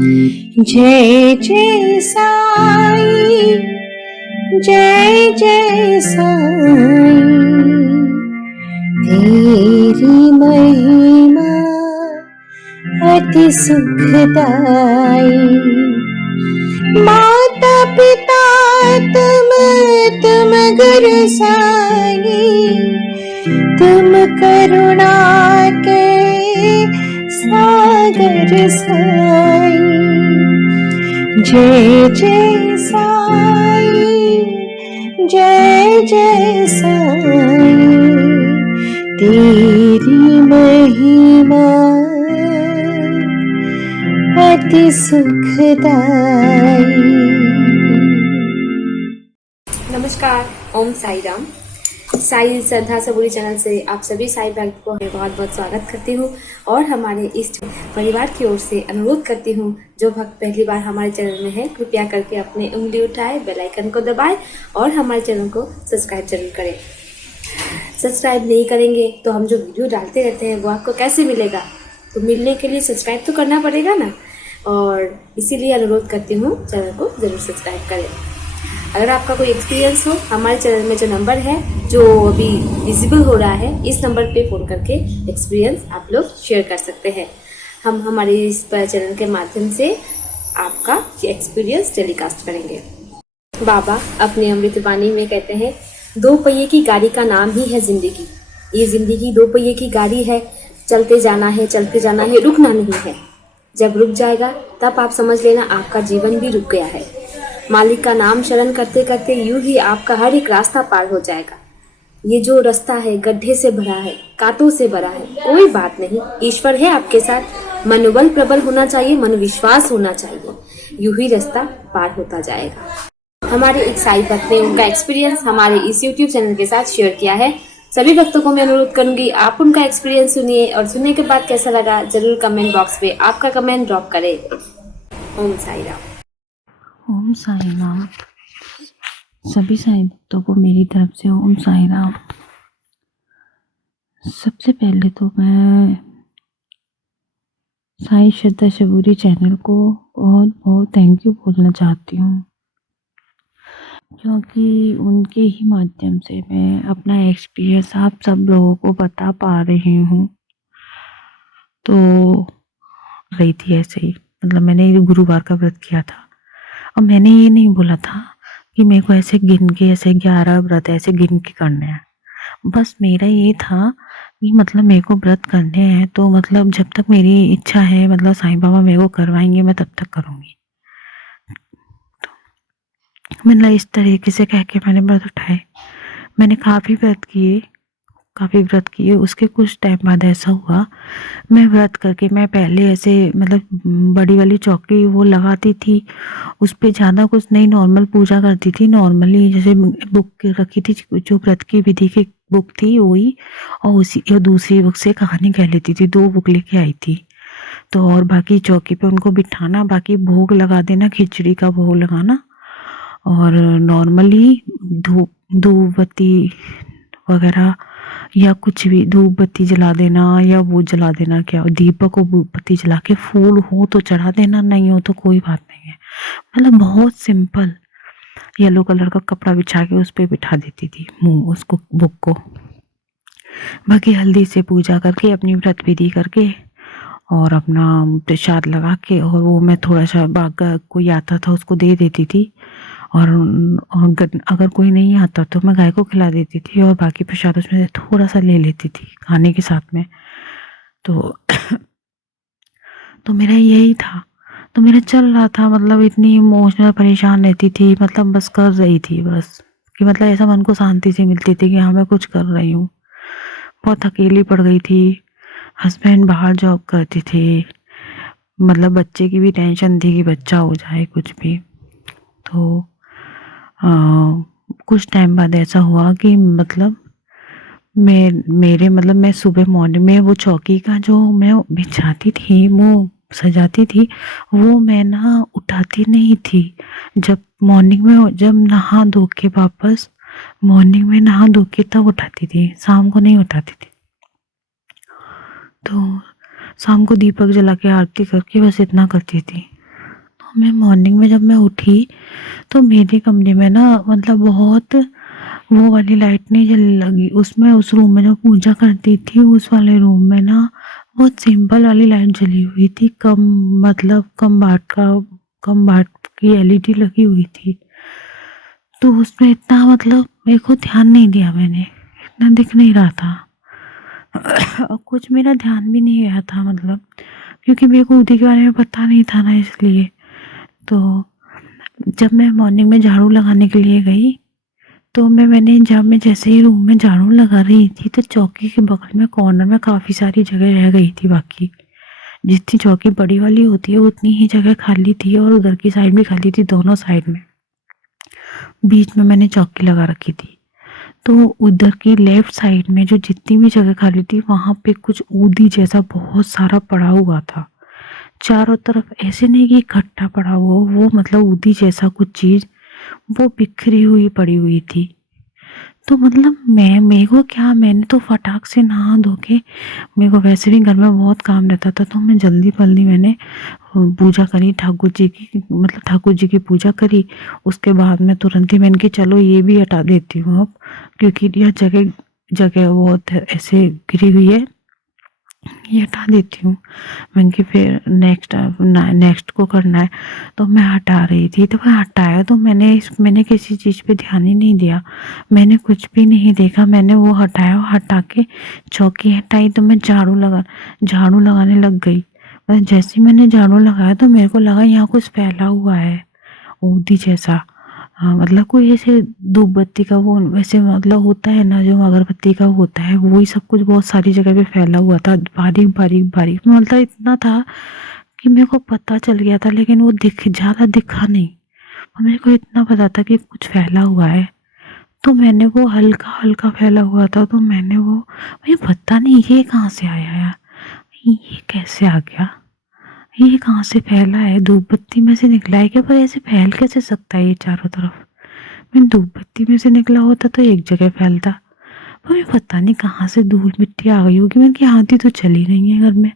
जय जय साई, जय जय साई, तेरी महिमा अति सुखदाई। माता पिता तुम गुरु साई, तुम करुणा के सागर साई। जय जय साई, जय जय साई, तेरी महिमा अति सुखदाई। नमस्कार, ओम साई राम। साई श्रद्धा सबूरी चैनल से आप सभी साई भक्त को बहुत बहुत स्वागत करती हूँ और हमारे इस परिवार की ओर से अनुरोध करती हूँ, जो भक्त पहली बार हमारे चैनल में है कृपया करके अपनी उंगली उठाए, बेल आइकन को दबाएं और हमारे चैनल को सब्सक्राइब जरूर करें। सब्सक्राइब नहीं करेंगे तो हम जो वीडियो डालते रहते हैं वो आपको कैसे मिलेगा? तो मिलने के लिए सब्सक्राइब तो करना पड़ेगा ना, और इसीलिए अनुरोध करती हूँ चैनल को जरूर सब्सक्राइब करें। अगर आपका कोई एक्सपीरियंस हो, हमारे चैनल में जो नंबर है जो अभी विजिबल हो रहा है, इस नंबर पे फ़ोन करके एक्सपीरियंस आप लोग शेयर कर सकते हैं। हम हमारे इस चैनल के माध्यम से आपका एक्सपीरियंस टेलीकास्ट करेंगे। बाबा अपनी अमृतवाणी में कहते हैं, दो पहिए की गाड़ी का नाम ही है जिंदगी। ये जिंदगी दो पहिए की गाड़ी है, चलते जाना है, चलते जाना है, रुकना नहीं है। जब रुक जाएगा तब आप समझ लेना आपका जीवन भी रुक गया है। मालिक का नाम शरण करते करते यूं ही आपका हर एक रास्ता पार हो जाएगा। ये जो रास्ता है गड्ढे से भरा है, कांटों से भरा है, कोई बात नहीं, ईश्वर है आपके साथ। मनोबल प्रबल होना चाहिए, मनोविश्वास होना चाहिए, यूं ही रास्ता पार होता जाएगा। हमारे एक साई भक्त ने उनका एक्सपीरियंस हमारे इस YouTube चैनल के साथ शेयर किया है। सभी भक्तों को मैं अनुरोध करूंगी आप उनका एक्सपीरियंस सुनिए और सुनने के बाद कैसा लगा जरूर कमेंट बॉक्स पे आपका कमेंट ड्रॉप करें। ओम साई राम। ओम साई राम। सभी साई भक्तों को मेरी तरफ से ओम साई राम। सबसे पहले तो मैं साई श्रद्धा सबूरी चैनल को बहुत बहुत थैंक यू बोलना चाहती हूँ, क्योंकि उनके ही माध्यम से मैं अपना एक्सपीरियंस आप सब लोगों को बता पा रही हूँ। तो रही थी ऐसे ही, मतलब मैंने गुरुवार का व्रत किया था और मैंने ये नहीं बोला था कि मेरे को ऐसे गिन के ऐसे 11 व्रत ऐसे गिन के करने हैं। बस मेरा ये था कि मतलब मेरे को व्रत करने हैं, तो मतलब जब तक मेरी इच्छा है, मतलब साईं बाबा मेरे को करवाएंगे मैं तब तक करूँगी। तो मतलब इस तरीके से कह के मैंने व्रत उठाए। मैंने काफ़ी व्रत किए। उसके कुछ टाइम बाद ऐसा हुआ, मैं व्रत करके मैं पहले ऐसे मतलब बड़ी वाली चौकी वो लगाती थी, उस पे ज़्यादा कुछ नहीं, नॉर्मल पूजा करती थी। नॉर्मली जैसे बुक रखी थी, जो व्रत की विधि की बुक थी वही, और दूसरी बुक से कहानी कह लेती थी। 2 बुक लेके आई थी। तो और बाकी चौकी पे उनको बिठाना, बाकी भोग लगा देना, खिचड़ी का भोग लगाना, और नॉर्मली धूप बत्ती वगैरह या कुछ भी, धूप बत्ती जला देना या वो जला देना, क्या दीपक को बत्ती जला के, फूल हो तो चढ़ा देना, नहीं हो तो कोई बात नहीं है। मतलब बहुत सिंपल येलो कलर का कपड़ा बिछा के उस पर बिठा देती थी उसको, बुक को। बाकी हल्दी से पूजा करके अपनी व्रत विधि करके और अपना प्रसाद लगा के, और वो मैं थोड़ा सा कोई आता था उसको दे देती थी, और अगर कोई नहीं आता तो मैं गाय को खिला देती थी, और बाकी प्रसाद उसमें थोड़ा सा ले लेती थी खाने के साथ में। तो मेरा यही था, तो मेरा चल रहा था। मतलब इतनी इमोशनल परेशान रहती थी, मतलब बस कर रही थी बस, कि मतलब ऐसा मन को शांति से मिलती थी कि हाँ मैं कुछ कर रही हूँ। बहुत अकेली पड़ गई थी। हस्बैंड बाहर जॉब करते थे, मतलब बच्चे की भी टेंशन थी कि बच्चा हो जाए कुछ भी। तो कुछ टाइम बाद ऐसा हुआ कि मतलब मैं सुबह मॉर्निंग में वो चौकी का जो मैं बिछाती थी, वो सजाती थी, वो मैं ना उठाती नहीं थी। जब मॉर्निंग में, जब नहा धो के वापस मॉर्निंग में नहा धो के तब उठाती थी, शाम को नहीं उठाती थी। तो शाम को दीपक जला के आरती करके बस इतना करती थी। मैं मॉर्निंग में जब मैं उठी तो मेरे कमरे में ना मतलब बहुत वो वाली लाइट नहीं जलने लगी। उसमें उस रूम में जो पूजा करती थी उस वाले रूम में ना बहुत सिंपल वाली लाइट जली हुई थी। कम मतलब कम वाट की एलईडी लगी हुई थी। तो उसमें इतना मतलब मेरे को ध्यान नहीं दिया मैंने, इतना दिख नहीं रहा था। और कुछ मेरा ध्यान भी नहीं गया था मतलब, क्योंकि मेरे को उदी के बारे में पता नहीं था ना इसलिए। तो जब मैं मॉर्निंग में झाड़ू लगाने के लिए गई तो जब मैं जैसे ही रूम में झाड़ू लगा रही थी तो चौकी के बगल में कॉर्नर में काफ़ी सारी जगह रह गई थी। बाकी जितनी चौकी बड़ी वाली होती है उतनी ही जगह खाली थी और उधर की साइड भी खाली थी, दोनों साइड में। बीच में मैंने चौकी लगा रखी थी। तो उधर की लेफ्ट साइड में जो जितनी भी जगह खाली थी वहां पे कुछ ऊदी जैसा बहुत सारा पड़ा हुआ था। चारों तरफ ऐसे नहीं कि इकट्ठा पड़ा हुआ, वो मतलब ऊदी जैसा कुछ चीज वो बिखरी हुई पड़ी हुई थी। तो मतलब मेरे को क्या, मैंने तो फटाक से नहा धो के, मेरे को वैसे भी घर में बहुत काम रहता था तो मैं जल्दी मैंने पूजा करी ठाकुर जी की, मतलब ठाकुर जी की पूजा करी। उसके बाद में तुरंत ही मैंने कि चलो ये भी हटा देती हूँ अब, क्योंकि यह जगह जगह बहुत ऐसे गिरी हुई है, ये हटा देती हूँ। मैंने कि फिर नेक्स्ट को करना है। तो मैं हटा रही थी तो मैं हटाया तो मैंने किसी चीज़ पे ध्यान ही नहीं दिया, मैंने कुछ भी नहीं देखा। मैंने वो हटाया, हटा के चौकी हटाई तो मैं झाड़ू लगाने लग गई। मतलब जैसे ही मैंने झाड़ू लगाया तो मेरे को लगा यहाँ कुछ फैला हुआ है ऊदी जैसा। हाँ मतलब कोई ऐसे धूप बत्ती का वो वैसे मतलब होता है ना, जो अगरबत्ती का होता है वही सब कुछ बहुत सारी जगह पे फैला हुआ था, बारीक बारीक बारीक। मतलब इतना था कि मेरे को पता चल गया था, लेकिन वो ज़्यादा दिखा नहीं। और मेरे को इतना पता था कि कुछ फैला हुआ है। तो मैंने वो हल्का हल्का फैला हुआ था तो मैंने वो, मुझे पता नहीं ये कहाँ से आया यार, ये कैसे आ गया, ये कहाँ से फैला है, धूप बत्ती में से निकला है क्या? पर ऐसे फैल कैसे सकता है ये चारों तरफ? मैं धूप बत्ती में से निकला होता तो एक जगह फैलता, पर मैं पता नहीं कहाँ से धूल मिट्टी आ गई होगी। मैंने कि आंधी तो चली नहीं है घर में,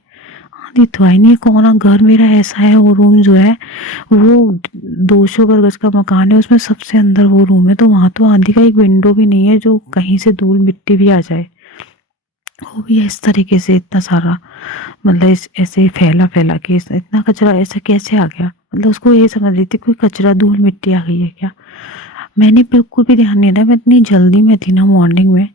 आंधी तो आई नहीं है। कौन, घर मेरा ऐसा है, वो रूम जो है वो 200 गज का मकान है, उसमें सबसे अंदर वो रूम है, तो वहाँ तो आंधी का एक विंडो भी नहीं है जो कहीं से धूल मिट्टी भी आ जाए। वो भी इस तरीके से इतना सारा, मतलब इस ऐसे फैला फैला के इतना कचरा ऐसे कैसे आ गया? मतलब उसको ये समझ रही थी कोई कचरा धूल मिट्टी आ गई है क्या। मैंने बिल्कुल भी ध्यान नहीं दिया, मैं इतनी जल्दी में थी ना मॉर्निंग में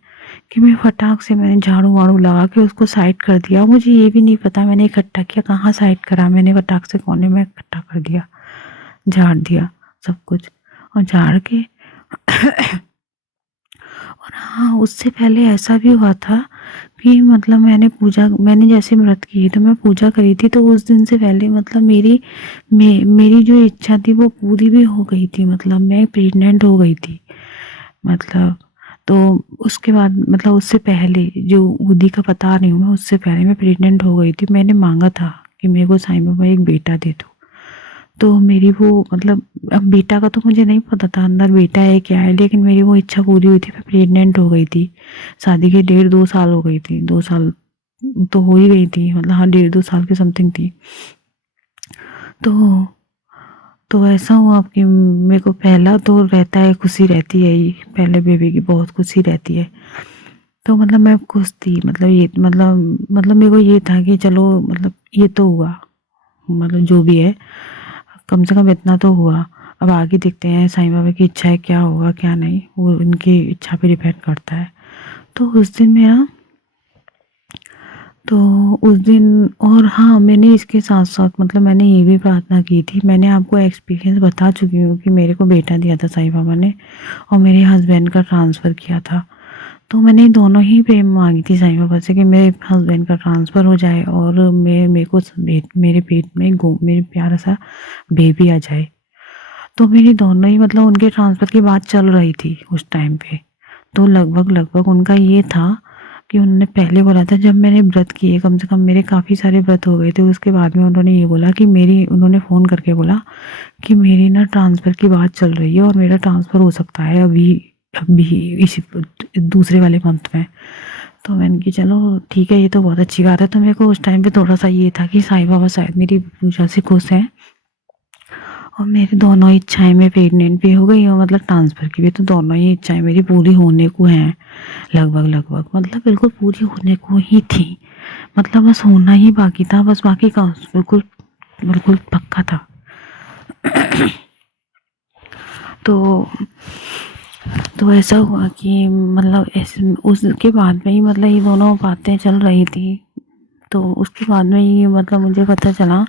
कि मैं फटाक से मैंने झाड़ू वाड़ू लगा के उसको साइड कर दिया। मुझे ये भी नहीं पता मैंने इकट्ठा किया कहाँ साइड करा, मैंने फटाक से कोने में इकट्ठा कर दिया, झाड़ दिया सब कुछ और झाड़ के और हाँ, उससे पहले ऐसा भी हुआ था कि मतलब मैंने जैसे व्रत की तो मैं पूजा करी थी, तो उस दिन से पहले मतलब मेरी जो इच्छा थी वो पूरी भी हो गई थी। मतलब मैं प्रेग्नेंट हो गई थी मतलब। तो उसके बाद मतलब उससे पहले जो उदी का बता रही हूँ मैं, उससे पहले मैं प्रेग्नेंट हो गई थी। मैंने मांगा था कि मेरे को साईं बाबा एक बेटा दे दो। तो मेरी वो मतलब, अब बेटा का तो मुझे नहीं पता था अंदर बेटा है क्या है, लेकिन मेरी वो इच्छा पूरी हुई थी। मैं प्रेग्नेंट हो गई थी, शादी के 1.5-2 साल हो गई थी, 2 साल तो हो ही गई थी, मतलब हाँ 1.5-2 साल की समथिंग थी। तो ऐसा हुआ कि मेरे को पहला तो रहता है, खुशी रहती है ही, पहले बेबी की बहुत खुशी रहती है। तो मतलब मैं खुश थी, मतलब ये मतलब मेरे को ये था कि चलो मतलब ये तो हुआ, मतलब जो भी है कम से कम इतना तो हुआ। अब आगे देखते हैं साईं बाबा की इच्छा है, क्या होगा क्या नहीं, वो उनकी इच्छा पे डिपेंड करता है। तो उस दिन और हाँ, मैंने इसके साथ साथ मतलब मैंने ये भी प्रार्थना की थी। मैंने आपको एक्सपीरियंस बता चुकी हूँ कि मेरे को बेटा दिया था साईं बाबा ने और मेरे हस्बैंड का ट्रांसफ़र किया था। तो मैंने दोनों ही प्रेम मांगी थी साईं बाबा से कि मेरे हस्बैंड का ट्रांसफ़र हो जाए और मेरे को मेरे पेट में मेरे प्यारा सा बेबी आ जाए। तो मेरी दोनों ही मतलब उनके ट्रांसफ़र की बात चल रही थी उस टाइम पे। तो लगभग उनका ये था कि उन्होंने पहले बोला था, जब मैंने व्रत किए कम से कम मेरे काफ़ी सारे व्रत हो गए थे, उसके बाद में उन्होंने ये बोला कि उन्होंने फ़ोन करके बोला कि मेरी ना ट्रांसफ़र की बात चल रही है और मेरा ट्रांसफ़र हो सकता है अभी इसी दूसरे वाले मंथ में। तो मैंने कि चलो ठीक है, ये तो बहुत अच्छी बात है। तो मेरे को उस टाइम पे थोड़ा सा ये था कि साईं बाबा शायद मेरी पूजा से खुश हैं और मेरी दोनों इच्छाएं, मैं प्रेग्नेंट भी हो गई और मतलब ट्रांसफ़र की भी, तो दोनों ही इच्छाएं मेरी पूरी होने को हैं लगभग लगभग, मतलब बिल्कुल पूरी होने को ही थी। मतलब बस होना ही बाकी था, बस बाकी का बिल्कुल बिल्कुल पक्का था। तो ऐसा हुआ कि मतलब ऐसे उसके बाद में ही मतलब ये दोनों बातें चल रही थी। तो उसके बाद में ही मतलब मुझे पता चला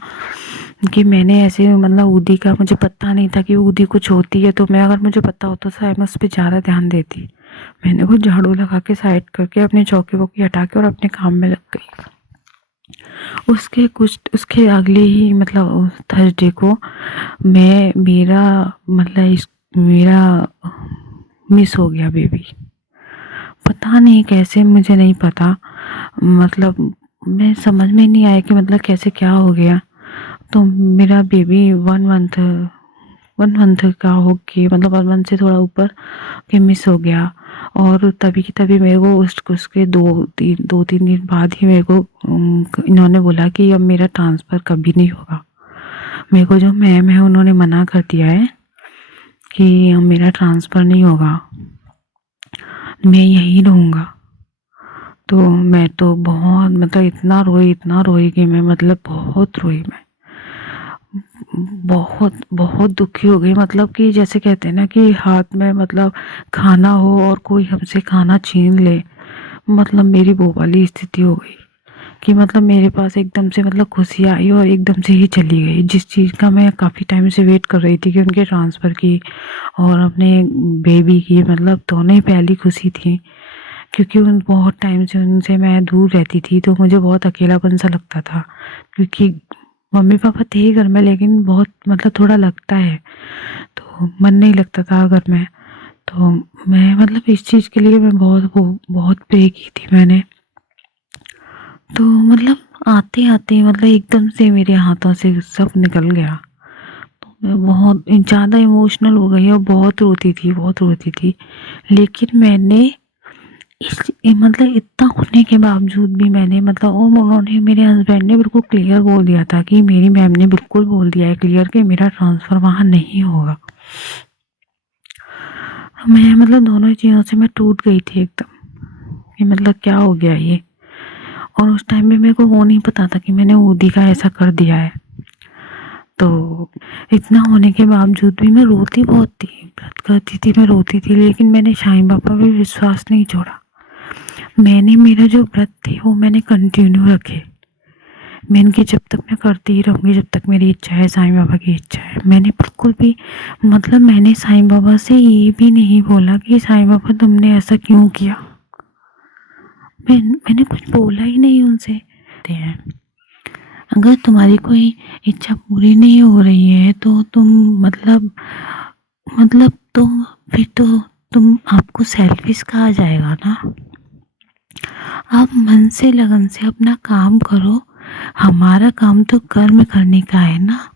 कि मैंने ऐसे मतलब ऊदी का मुझे पता नहीं था कि ऊदी कुछ होती है। तो मैं, अगर मुझे पता होता तो शायद मैं उस पर ज़्यादा ध्यान देती। मैंने वो झाड़ू लगा के साइड करके अपने चौकी वौकी हटा के और अपने काम में लग गई। उसके अगले ही मतलब थर्सडे को मेरा मिस हो गया बेबी। पता नहीं कैसे, मुझे नहीं पता, मतलब मैं समझ में नहीं आया कि मतलब कैसे क्या हो गया। तो मेरा बेबी 1 मंथ का हो के, मतलब 1 मंथ से थोड़ा ऊपर के मिस हो गया। और तभी की तभी मेरे को उसके 2-3 दिन बाद ही मेरे को इन्होंने बोला कि अब मेरा ट्रांसफ़र कभी नहीं होगा। मेरे को जो मैम है उन्होंने मना कर दिया है कि अब मेरा ट्रांसफ़र नहीं होगा, मैं यहीं रहूँगा। तो मैं तो बहुत मतलब इतना रोई कि मैं मतलब बहुत रोई मैं। बहुत दुखी हो गई, मतलब कि जैसे कहते हैं ना कि हाथ में मतलब खाना हो और कोई हमसे खाना छीन ले, मतलब मेरी वो वाली स्थिति हो गई कि मतलब मेरे पास एकदम से मतलब खुशी आई और एकदम से ही चली गई। जिस चीज़ का मैं काफ़ी टाइम से वेट कर रही थी कि उनके ट्रांसफ़र की और अपने बेबी की, मतलब दोनों ही पहली खुशी थी। क्योंकि उन बहुत टाइम से उनसे मैं दूर रहती थी तो मुझे बहुत अकेलापन सा लगता था, क्योंकि मम्मी पापा थे ही घर में, लेकिन बहुत मतलब थोड़ा लगता है, तो मन नहीं लगता था घर में। तो मैं मतलब इस चीज़ के लिए मैं बहुत प्रे की थी मैंने। तो मतलब आते आते मतलब एकदम से मेरे हाथों से सब निकल गया। तो मैं बहुत ज़्यादा इमोशनल हो गई और बहुत रोती थी। लेकिन मैंने मतलब इतना होने के बावजूद भी मैंने मतलब, और उन्होंने, मेरे हस्बैंड ने बिल्कुल क्लियर बोल दिया था कि मेरी मैम ने बिल्कुल बोल दिया है क्लियर कि मेरा ट्रांसफ़र वहाँ नहीं होगा। मैं मतलब दोनों चीज़ों से मैं टूट गई थी एकदम कि मतलब क्या हो गया ये। और उस टाइम में मेरे को वो नहीं पता था कि मैंने ऊदी का ऐसा कर दिया है। तो इतना होने के बावजूद भी मैं रोती बहुत थी, व्रत करती थी, मैं रोती थी, लेकिन मैंने साईं बाबा पे विश्वास नहीं छोड़ा। मैंने मेरा जो व्रत थे वो मैंने कंटिन्यू रखे। मैंने कि जब तक मैं करती ही रहूँगी, जब तक मेरी इच्छा है, साईं बाबा की इच्छा है। मैंने बिल्कुल भी मतलब मैंने साईं बाबा से ये भी नहीं बोला कि साईं बाबा तुमने ऐसा क्यों किया। मैंने कुछ बोला ही नहीं उनसे। ते हैं, अगर तुम्हारी कोई इच्छा पूरी नहीं हो रही है तो तुम मतलब तो फिर तो तुम, आपको सेल्फिश कहा जाएगा ना। आप मन से लगन से अपना काम करो। हमारा काम तो कर्म करने का है ना,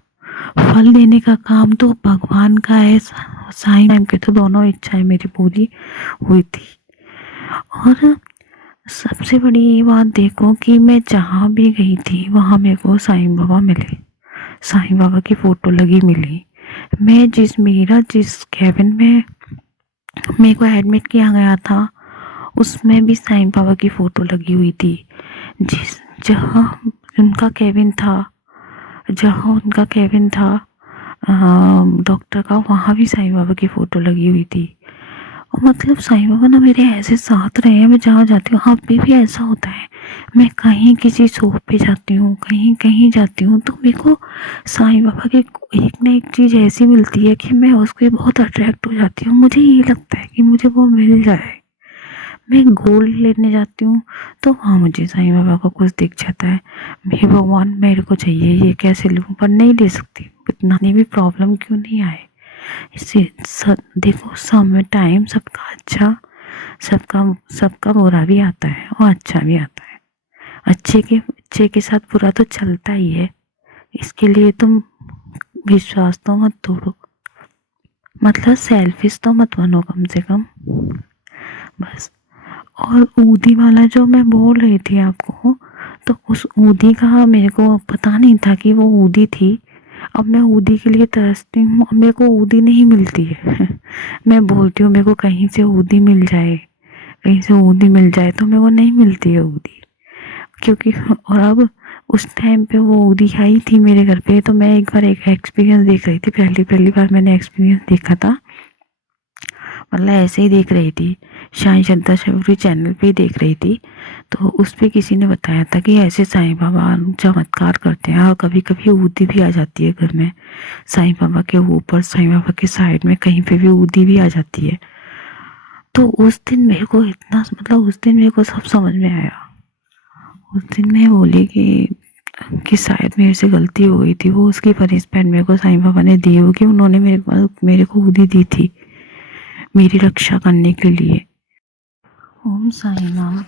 फल देने का काम तो भगवान का है। साईं टाइम के तो दोनों इच्छाएं मेरी पूरी हुई थी। और सबसे बड़ी ये बात देखो कि मैं जहाँ भी गई थी वहाँ मेरे को साईं बाबा मिले, साईं बाबा की फ़ोटो लगी मिली। मैं जिस कैबिन में मेरे को एडमिट किया गया था उसमें भी साईं बाबा की फ़ोटो लगी हुई थी। जहाँ उनका केबिन था डॉक्टर का, वहाँ भी साईं बाबा की फ़ोटो लगी हुई थी। और मतलब साईं बाबा ना मेरे ऐसे साथ रहे हैं, मैं जहाँ जाती हूँ अभी भी ऐसा होता है। मैं कहीं किसी शॉप पे जाती हूँ, कहीं जाती हूँ, तो मेरे को साईं बाबा की एक ना एक चीज़ ऐसी मिलती है कि मैं उसके बहुत अट्रैक्ट हो जाती हूँ। मुझे ये लगता है कि मुझे वो मिल जाए। मैं गोल्ड लेने जाती हूँ तो वहाँ मुझे साईं बाबा का कुछ दिख जाता है। हे भगवान, मेरे को चाहिए, ये कैसे लूँ, पर नहीं ले सकती। इतना नहीं भी प्रॉब्लम क्यों नहीं आए। इससे देखो, समय टाइम सबका अच्छा, सबका बुरा भी आता है और अच्छा भी आता है। अच्छे के साथ बुरा तो चलता ही है। इसके लिए तुम विश्वास तो मत तोड़ो, मतलब सेल्फिश तो मत बनो कम से कम, बस। और ऊदी वाला जो मैं बोल रही थी आपको, तो उस ऊदी का मेरे को पता नहीं था कि वो ऊदी थी। अब मैं ऊदी के लिए तरसती हूँ, अब मेरे को ऊदी नहीं मिलती है मैं बोलती हूँ मेरे को कहीं से ऊदी मिल जाए, कहीं से ऊदी मिल जाए, तो मेरे को नहीं मिलती है ऊदी, क्योंकि और अब उस टाइम पे वो ऊदी आई थी मेरे घर पे, तो मैं एक बार एक एक्सपीरियंस देख रही थी, पहली बार मैंने एक्सपीरियंस देखा था, मतलब ऐसे ही देख रही थी, साईं श्रद्धा शबरी चैनल पे ही देख रही थी, तो उस पे किसी ने बताया था कि ऐसे साईं बाबा चमत्कार करते हैं और कभी कभी ऊदी भी आ जाती है घर में, साईं बाबा के ऊपर, साईं बाबा के साइड में कहीं पे भी ऊदी भी आ जाती है। तो उस दिन मेरे को इतना, मतलब उस दिन मेरे को सब समझ में आया। उस दिन मैं बोली कि शायद मेरे से गलती हो गई थी, वो उसकी पनिशमेंट मेरे को साईं बाबा ने दी होगी, उन्होंने मेरे को ऊदी दी थी मेरी रक्षा करने के लिए। ओम साई राम।